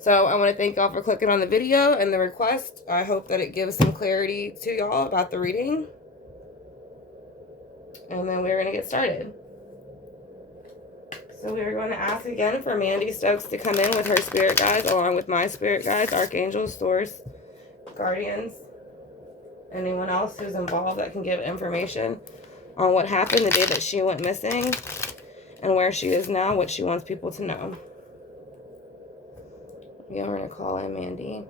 So I want to thank y'all for clicking on the video and the request. I hope that it gives some clarity to y'all about the reading. And then we're going to get started. So we are going to ask again for Mandy Stokes to come in with her spirit guides, along with my spirit guides, archangels, stores, guardians, anyone else who's involved that can give information on what happened the day that she went missing and where she is now, what she wants people to know. We are going to call in Mandy.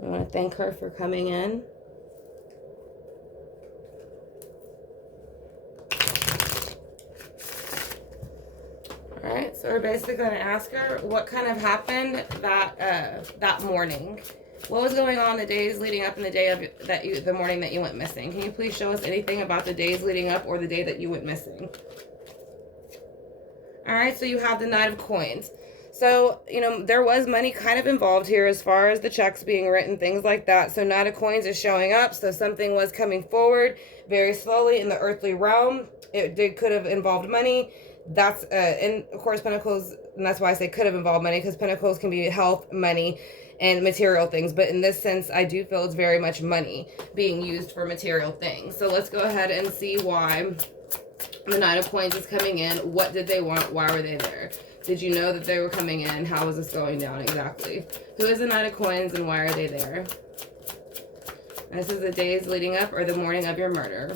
I want to thank her for coming in. Alright, so we're basically going to ask her what kind of happened that morning. What was going on the days leading up in the day of the morning that you went missing? Can you please show us anything about the days leading up or the day that you went missing? Alright, so you have the Knight of Coins. So, you know, there was money kind of involved here as far as the checks being written, things like that. So Knight of Coins is showing up. So something was coming forward very slowly in the earthly realm. It could have involved money. That's, and of course, Pentacles, and that's why I say could have involved money, because Pentacles can be health, money, and material things. But in this sense, I do feel it's very much money being used for material things. So let's go ahead and see why the Knight of Coins is coming in. What did they want? Why were they there? Did you know that they were coming in? How was this going down exactly? Who is the Knight of Coins and why are they there? This is the days leading up or the morning of your murder.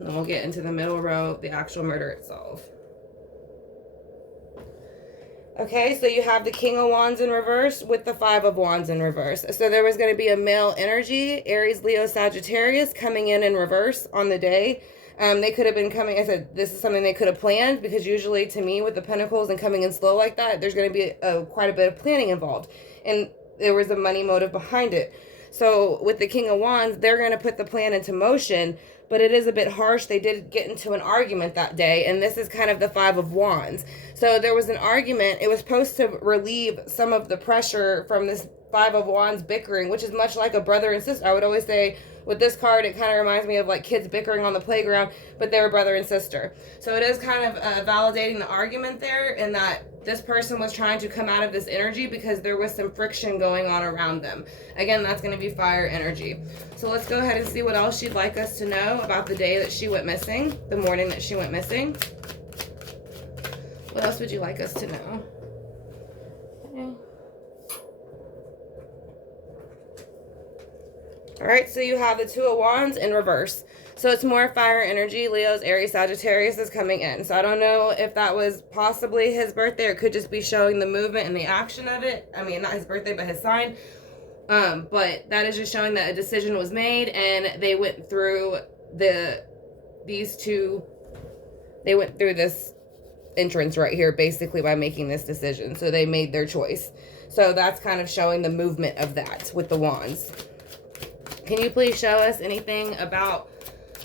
And we'll get into the middle row, the actual murder itself. Okay, so you have the King of Wands in reverse with the Five of Wands in reverse. So there was going to be a male energy, Aries, Leo, Sagittarius, coming in reverse on the day. They could have been coming, I said, this is something they could have planned, because usually to me with the Pentacles and coming in slow like that, there's going to be quite a bit of planning involved. And there was a money motive behind it. So with the King of Wands, they're going to put the plan into motion, but it is a bit harsh. They did get into an argument that day, and this is kind of the Five of Wands. So there was an argument. It was supposed to relieve some of the pressure from this Five of Wands bickering, which is much like a brother and sister. I would always say with this card, it kind of reminds me of like kids bickering on the playground, but they were brother and sister. So it is kind of validating the argument there, in that this person was trying to come out of this energy because there was some friction going on around them. Again, that's going to be fire energy. So let's go ahead and see what else she'd like us to know about the day that she went missing, the morning that she went missing. What else would you like us to know? Okay. Alright, so you have the Two of Wands in reverse. So it's more fire energy. Leo's, Aries, Sagittarius is coming in. So I don't know if that was possibly his birthday, or it could just be showing the movement and the action of it. I mean, not his birthday, but his sign. But that is just showing that a decision was made, and they went through these two, they went through this entrance right here, basically, by making this decision. So they made their choice. So that's kind of showing the movement of that with the wands. Can you please show us anything about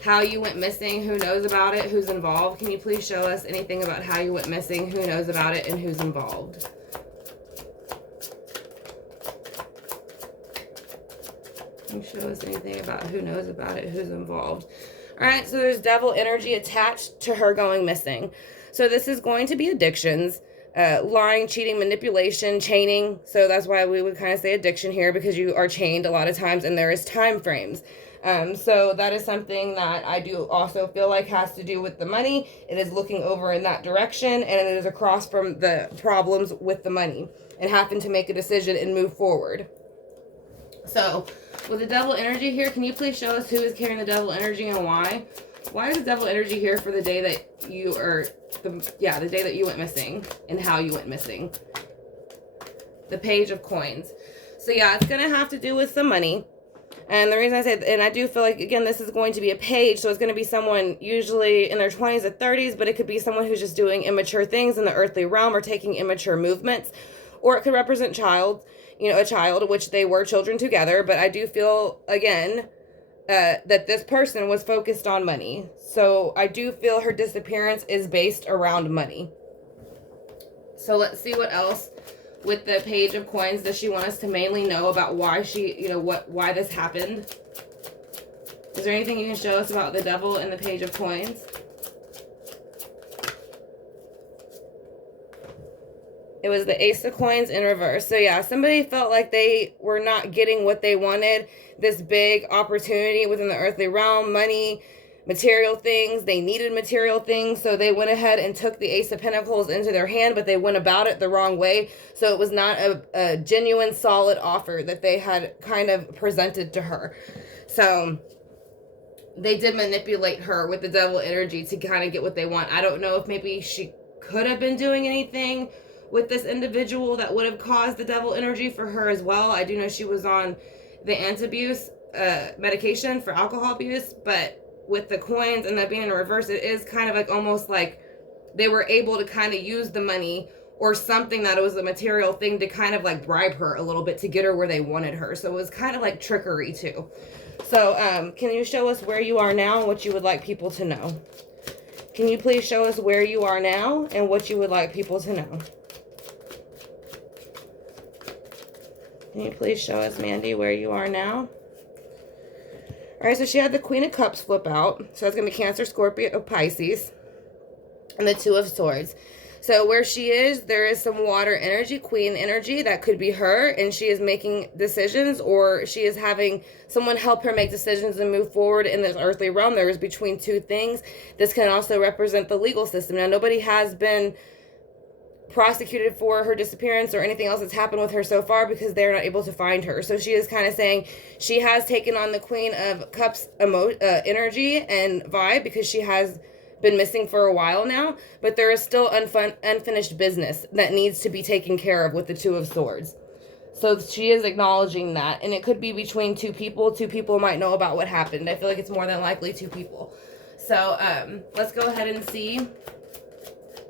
how you went missing? Who knows about it? Who's involved? Can you please show us anything about how you went missing? Who knows about it? And who's involved? Can you show us anything about who knows about it? Who's involved? Alright, so there's devil energy attached to her going missing. So this is going to be addictions. Lying, cheating, manipulation, chaining. So that's why we would kind of say addiction here, because you are chained a lot of times, and there is time frames. So that is something that I do also feel like has to do with the money. It is looking over in that direction, and it is across from the problems with the money and having to make a decision and move forward. So with the devil energy here, can you please show us who is carrying the devil energy and why? Why is the devil energy here for the day that you are, the day that you went missing and how you went missing? The Page of Coins. So yeah, it's going to have to do with some money. And the reason I say, and I do feel like, again, this is going to be a page, so it's going to be someone usually in their 20s or 30s, but it could be someone who's just doing immature things in the earthly realm or taking immature movements. Or it could represent a child, which they were children together. But I do feel, again, that this person was focused on money. So I do feel her disappearance is based around money. So let's see what else with the Page of Coins does she want us to mainly know about why she, why this happened. Is there anything you can show us about the devil and the Page of Coins? It was the Ace of Coins in reverse. So yeah, somebody felt like they were not getting what they wanted. This big opportunity within the earthly realm, money, material things. They needed material things. So they went ahead and took the Ace of Pentacles into their hand, but they went about it the wrong way. So it was not a genuine, solid offer that they had kind of presented to her. So they did manipulate her with the devil energy to kind of get what they want. I don't know if maybe she could have been doing anything with this individual that would have caused the devil energy for her as well. I do know she was on the anti-abuse medication for alcohol abuse, but with the coins and that being in reverse, it is kind of like almost like they were able to kind of use the money or something that it was a material thing to kind of like bribe her a little bit to get her where they wanted her. So it was kind of like trickery too. So can you show us where you are now and what you would like people to know? Can you please show us where you are now and what you would like people to know? Can you please show us, Mandy, where you are now? All right, so she had the Queen of Cups flip out. So that's going to be Cancer, Scorpio, Pisces. And the Two of Swords. So where she is, there is some water energy, queen energy. That could be her, and she is making decisions, or she is having someone help her make decisions and move forward in this earthly realm. There is between two things. This can also represent the legal system. Now, nobody has been prosecuted for her disappearance or anything else that's happened with her so far because they're not able to find her. So she is kind of saying she has taken on the Queen of Cups energy and vibe because she has been missing for a while now, but there is still unfinished business that needs to be taken care of with the Two of Swords. So she is acknowledging that, and it could be between two people. Two people might know about what happened. I feel like it's more than likely two people. So let's go ahead and see.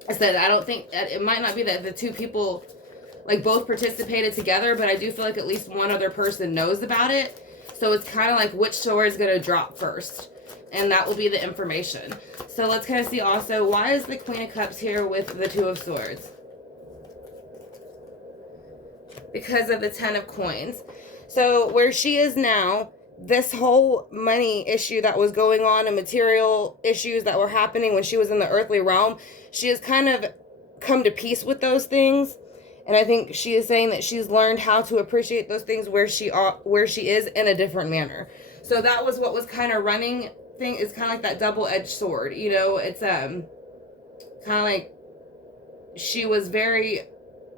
I said I don't think it might not be that the two people like both participated together, but I do feel like at least one other person knows about it. So it's kind of like which sword is going to drop first, and that will be the information. So let's kind of see also, why is the Queen of Cups here with the Two of Swords? Because of the Ten of Coins. So where she is now, this whole money issue that was going on and material issues that were happening when she was in the earthly realm, she has kind of come to peace with those things. And I think she is saying that she's learned how to appreciate those things where she is in a different manner. So that was what was kind of running thing, is kind of like that double-edged sword. You know, it's kind of like she was very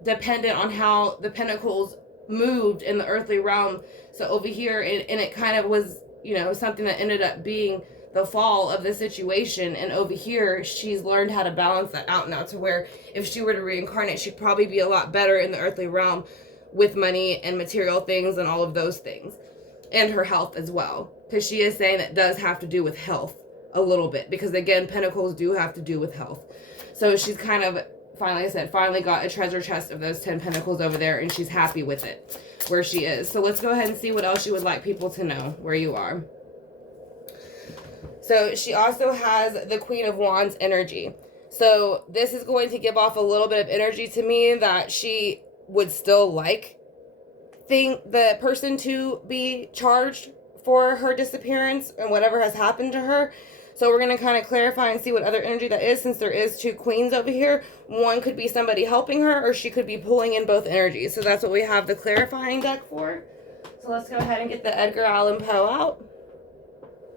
dependent on how the pentacles moved in the earthly realm. So over here, and it kind of was, you know, something that ended up being the fall of the situation. And over here, she's learned how to balance that out now, to where if she were to reincarnate, she'd probably be a lot better in the earthly realm with money and material things and all of those things, and her health as well, because she is saying that does have to do with health a little bit, because again, pentacles do have to do with health. So she's kind of finally got a treasure chest of those 10 pentacles over there, and she's happy with it where she is. So let's go ahead and see what else you would like people to know where you are. So she also has the Queen of Wands energy. So this is going to give off a little bit of energy to me that she would still like the person to be charged for her disappearance and whatever has happened to her. So we're going to kind of clarify and see what other energy that is, since there is two queens over here. One could be somebody helping her, or she could be pulling in both energies. So that's what we have the clarifying deck for. So let's go ahead and get the Edgar Allan Poe out.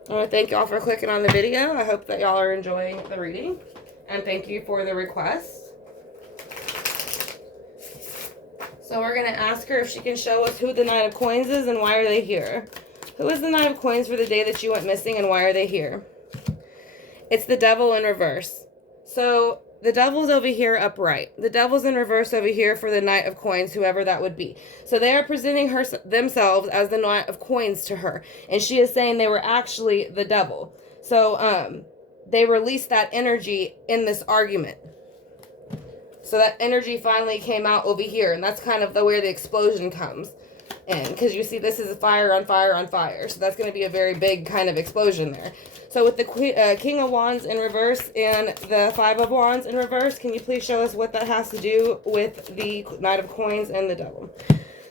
I want to thank y'all for clicking on the video. I hope that y'all are enjoying the reading. And thank you for the request. So we're going to ask her if she can show us who the Knight of Coins is and why are they here. Who is the Knight of Coins for the day that you went missing, and why are they here? It's the Devil in reverse. So the Devil's over here upright. The Devil's in reverse over here for the Knight of Coins, whoever that would be. So they are presenting themselves as the Knight of Coins to her. And she is saying they were actually the Devil. So they released that energy in this argument. So that energy finally came out over here. And that's kind of where the explosion comes in. Because you see, this is fire on fire on fire. So that's going to be a very big kind of explosion there. So with the King of Wands in reverse and the Five of Wands in reverse, can you please show us what that has to do with the Knight of Coins and the Devil?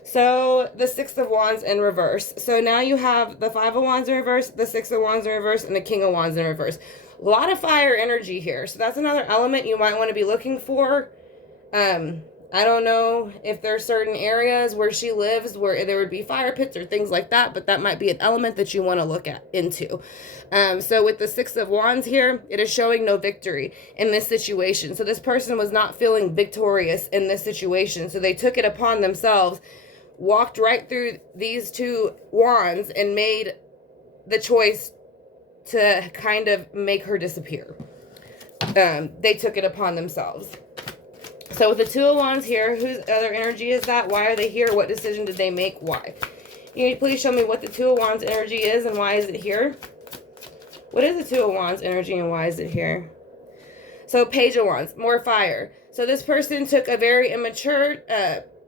So the Six of Wands in reverse. So now you have the Five of Wands in reverse, the Six of Wands in reverse, and the King of Wands in reverse. A lot of fire energy here. So that's another element you might want to be looking for I don't know if there's certain areas where she lives where there would be fire pits or things like that, but that might be an element that you want to look into. So with the Six of Wands here, it is showing no victory in this situation. So this person was not feeling victorious in this situation. So they took it upon themselves, walked right through these two wands, and made the choice to kind of make her disappear. They took it upon themselves. So with the Two of Wands here, whose other energy is that? Why are they here? What decision did they make? Why? Can you please show me what the Two of Wands energy is and why is it here? What is the Two of Wands energy and why is it here? So Page of Wands, more fire. So this person took a very immature,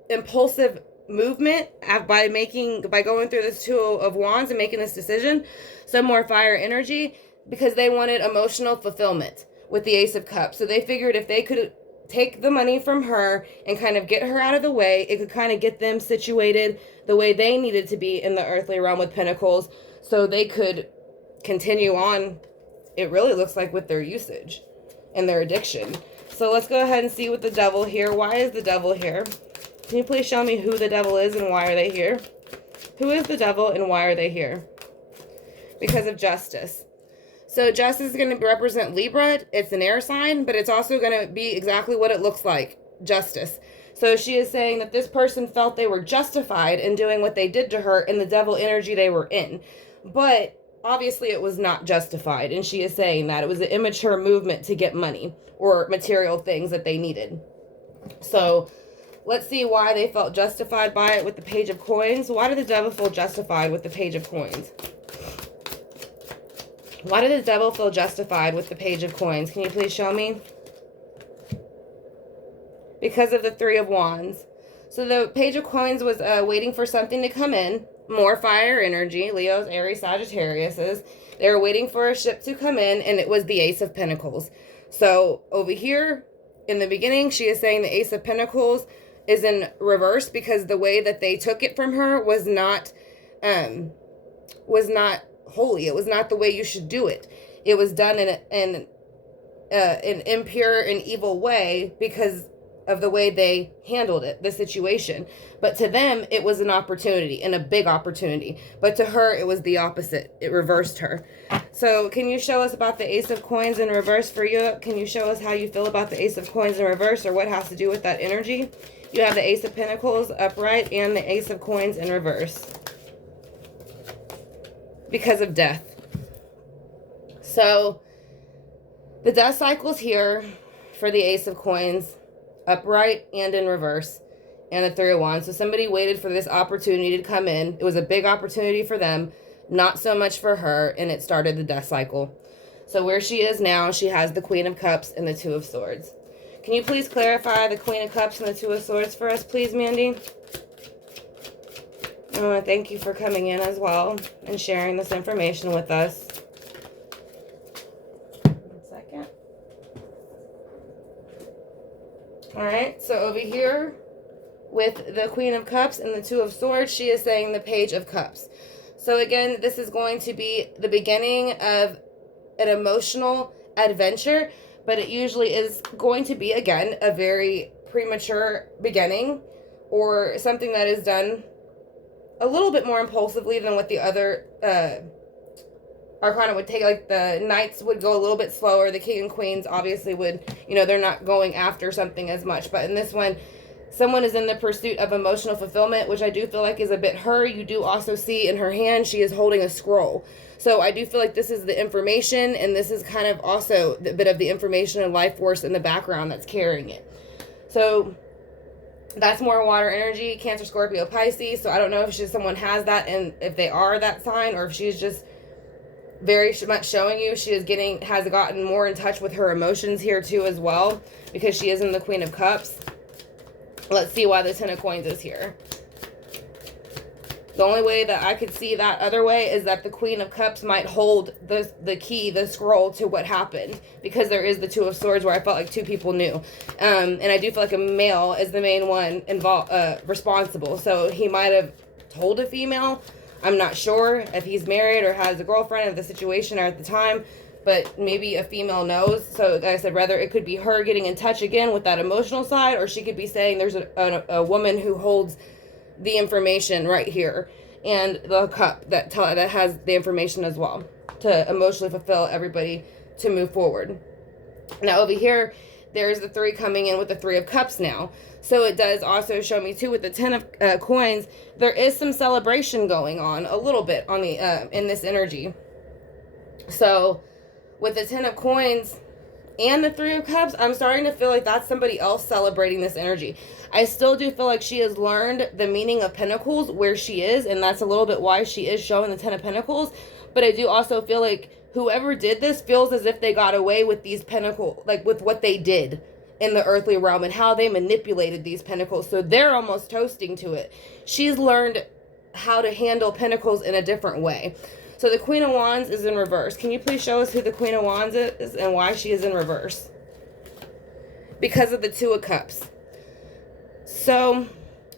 impulsive movement by going through this Two of Wands and making this decision. Some more fire energy because they wanted emotional fulfillment with the Ace of Cups. So they figured if they could take the money from her and kind of get her out of the way, it could kind of get them situated the way they needed to be in the earthly realm with Pentacles so they could continue on, it really looks like, with their usage and their addiction. So let's go ahead and see with the Devil here. Why is the Devil here? Can you please show me who the Devil is and why are they here? Who is the Devil and why are they here? Because of Justice. So Justice is going to represent Libra. It's an air sign, but it's also going to be exactly what it looks like, Justice. So she is saying that this person felt they were justified in doing what they did to her in the Devil energy they were in. But obviously it was not justified, and she is saying that it was an immature movement to get money or material things that they needed. So let's see why they felt justified by it with the Page of Coins. Why did the Devil feel justified with the Page of Coins? Why did the Devil feel justified with the Page of Coins? Can you please show me? Because of the Three of Wands. So the Page of Coins was waiting for something to come in. More fire energy. Leos, Aries, Sagittariuses. They were waiting for a ship to come in, and it was the Ace of Pentacles. So over here, in the beginning, she is saying the Ace of Pentacles is in reverse because the way that they took it from her was not holy. It was not the way you should do it. It was done in an impure and evil way because of the way they handled it, the situation. But to them, it was an opportunity, and a big opportunity. But to her, it was the opposite. It reversed her. So can you show us about the Ace of Coins in reverse for you? Can you show us how you feel about the Ace of Coins in reverse, or what has to do with that energy? You have the Ace of Pentacles upright and the Ace of Coins in reverse. Because of death. So the death cycle's here for the Ace of Coins, upright and in reverse, and the Three of Wands. So somebody waited for this opportunity to come in. It was a big opportunity for them, not so much for her, and it started the death cycle. So where she is now, she has the Queen of Cups and the Two of Swords. Can you please clarify the Queen of Cups and the Two of Swords for us, please, Mandy? I want to thank you for coming in as well and sharing this information with us. 1 second. All right, so over here with the Queen of Cups and the Two of Swords, she is saying the Page of Cups. So again, this is going to be the beginning of an emotional adventure, but it usually is going to be, again, a very premature beginning or something that is done a little bit more impulsively than what the other Arcana would take. Like the Knights would go a little bit slower. The King and Queens obviously would, you know, they're not going after something as much. But in this one, someone is in the pursuit of emotional fulfillment, which I do feel like is a bit her. You do also see in her hand, she is holding a scroll. So I do feel like this is the information, and this is kind of also a bit of the information and life force in the background that's carrying it. So that's more water energy, Cancer, Scorpio, Pisces. So I don't know if someone has that, and if they are that sign, or if she's just very much showing you she has gotten more in touch with her emotions here too as well, because she is in the Queen of Cups. Let's see why the Ten of Coins is here. The only way that I could see that other way is that the Queen of Cups might hold the key, the scroll to what happened, because there is the Two of Swords where I felt like two people knew. And I do feel like a male is the main one responsible. So he might have told a female. I'm not sure if he's married or has a girlfriend at the situation or at the time. but maybe a female knows. So like I said, whether it could be her getting in touch again with that emotional side, or she could be saying there's a woman who holds the information right here, and the cup that has the information as well to emotionally fulfill everybody to move forward. Now over here, there's the 3 coming in with the 3 of Cups now. So it does also show me too with the 10 of coins, there is some celebration going on a little bit on the in this energy. So with the 10 of coins and the 3 of Cups, I'm starting to feel like that's somebody else celebrating this energy. I still do feel like she has learned the meaning of Pentacles where she is, and that's a little bit why she is showing the 10 of Pentacles. But I do also feel like whoever did this feels as if they got away with these pentacles, like with what they did in the earthly realm and how they manipulated these pentacles. So they're almost toasting to it. She's learned how to handle pentacles in a different way. So the Queen of Wands is in reverse. Can you please show us who the Queen of Wands is and why she is in reverse? Because of the 2 of Cups. So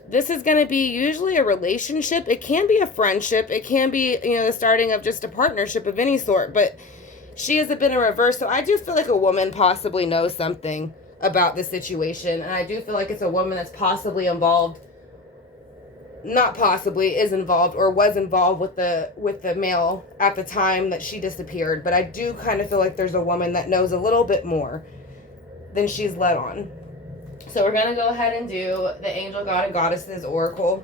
this is going to be usually a relationship. It can be a friendship. It can be, you know, the starting of just a partnership of any sort. But she has been in reverse. So I do feel like a woman possibly knows something about this situation. And I do feel like it's a woman that's possibly involved. Not possibly, is involved or was involved with the male at the time that she disappeared. But I do kind of feel like there's a woman that knows a little bit more than she's let on. So we're going to go ahead and do the Angel, God, and Goddesses Oracle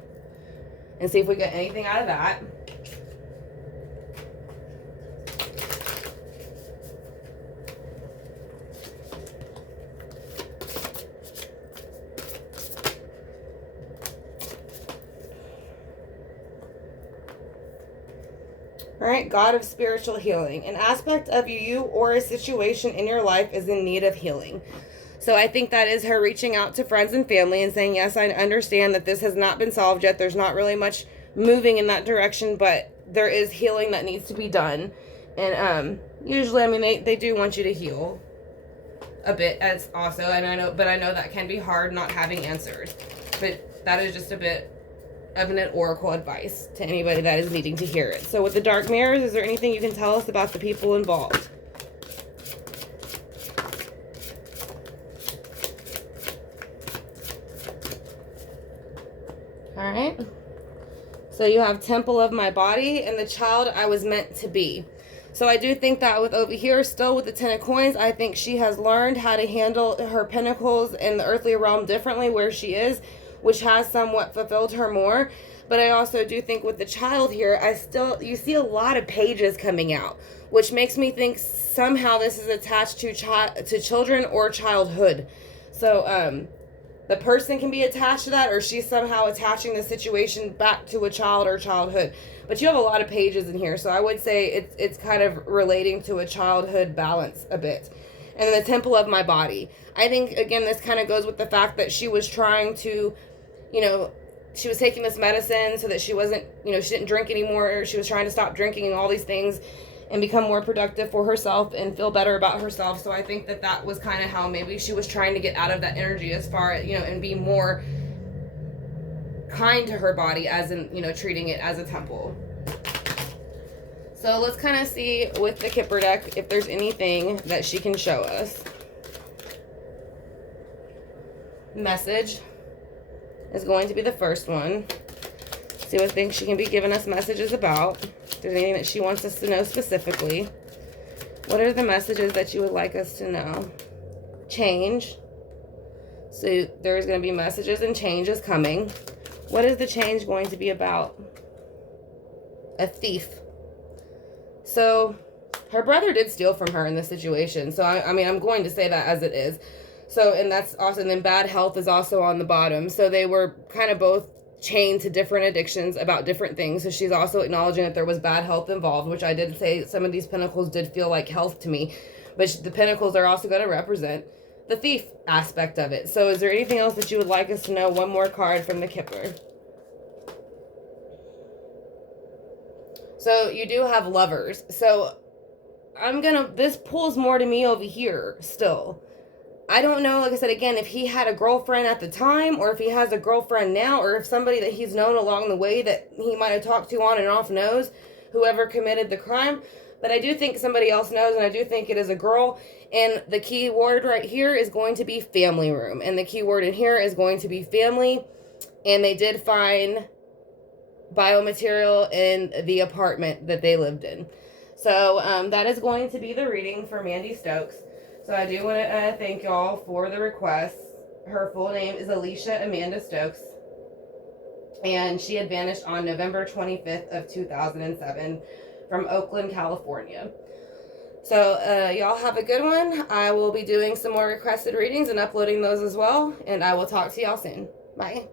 and see if we get anything out of that. All right, God of Spiritual Healing. An aspect of you or a situation in your life is in need of healing. So I think that is her reaching out to friends and family and saying, yes, I understand that this has not been solved yet. There's not really much moving in that direction, but there is healing that needs to be done. And usually, I mean, they do want you to heal a bit as also. And I know that can be hard not having answers. But that is just a bit of an oracle advice to anybody that is needing to hear it. So with the Dark Mirrors, is there anything you can tell us about the people involved? All right. So you have Temple of My Body and the Child I Was Meant to Be. So I do think that with over here, still with the 10 of Coins, I think she has learned how to handle her pentacles in the earthly realm differently where she is, which has somewhat fulfilled her more. But I also do think with the Child here, you see a lot of pages coming out, which makes me think somehow this is attached to children or childhood. So the person can be attached to that, or she's somehow attaching the situation back to a child or childhood. But you have a lot of pages in here, so I would say it's kind of relating to a childhood balance a bit. And then the Temple of My Body. I think, again, this kind of goes with the fact that she was trying to, she was taking this medicine so that she wasn't, she didn't drink anymore. She was trying to stop drinking and all these things and become more productive for herself and feel better about herself. So I think that was kind of how maybe she was trying to get out of that energy as far as, and be more kind to her body, as in, treating it as a temple. So let's kind of see with the Kipper deck if there's anything that she can show us. Message is going to be the first one. See what things she can be giving us messages about. If there's anything that she wants us to know specifically. What are the messages that you would like us to know? Change. So there's going to be messages and changes coming. What is the change going to be about? A thief. So her brother did steal from her in this situation. So I mean, I'm going to say that as it is. So, and that's also, and then bad health is also on the bottom. So they were kind of both chained to different addictions about different things. So she's also acknowledging that there was bad health involved, which I did say some of these pentacles did feel like health to me. But the pentacles are also going to represent the thief aspect of it. So is there anything else that you would like us to know? One more card from the Kipper. So you do have Lovers. So this pulls more to me over here still. I don't know, like I said, again, if he had a girlfriend at the time, or if he has a girlfriend now, or if somebody that he's known along the way that he might have talked to on and off knows whoever committed the crime. but I do think somebody else knows, and I do think it is a girl. And the key word right here is going to be family room. And the key word in here is going to be family. And they did find biomaterial in the apartment that they lived in. So that is going to be the reading for Mandy Stokes. So I do want to thank y'all for the request. Her full name is Alicia Amanda Stokes. And she had vanished on November 25th of 2007 from Oakland, California. So y'all have a good one. I will be doing some more requested readings and uploading those as well. And I will talk to y'all soon. Bye.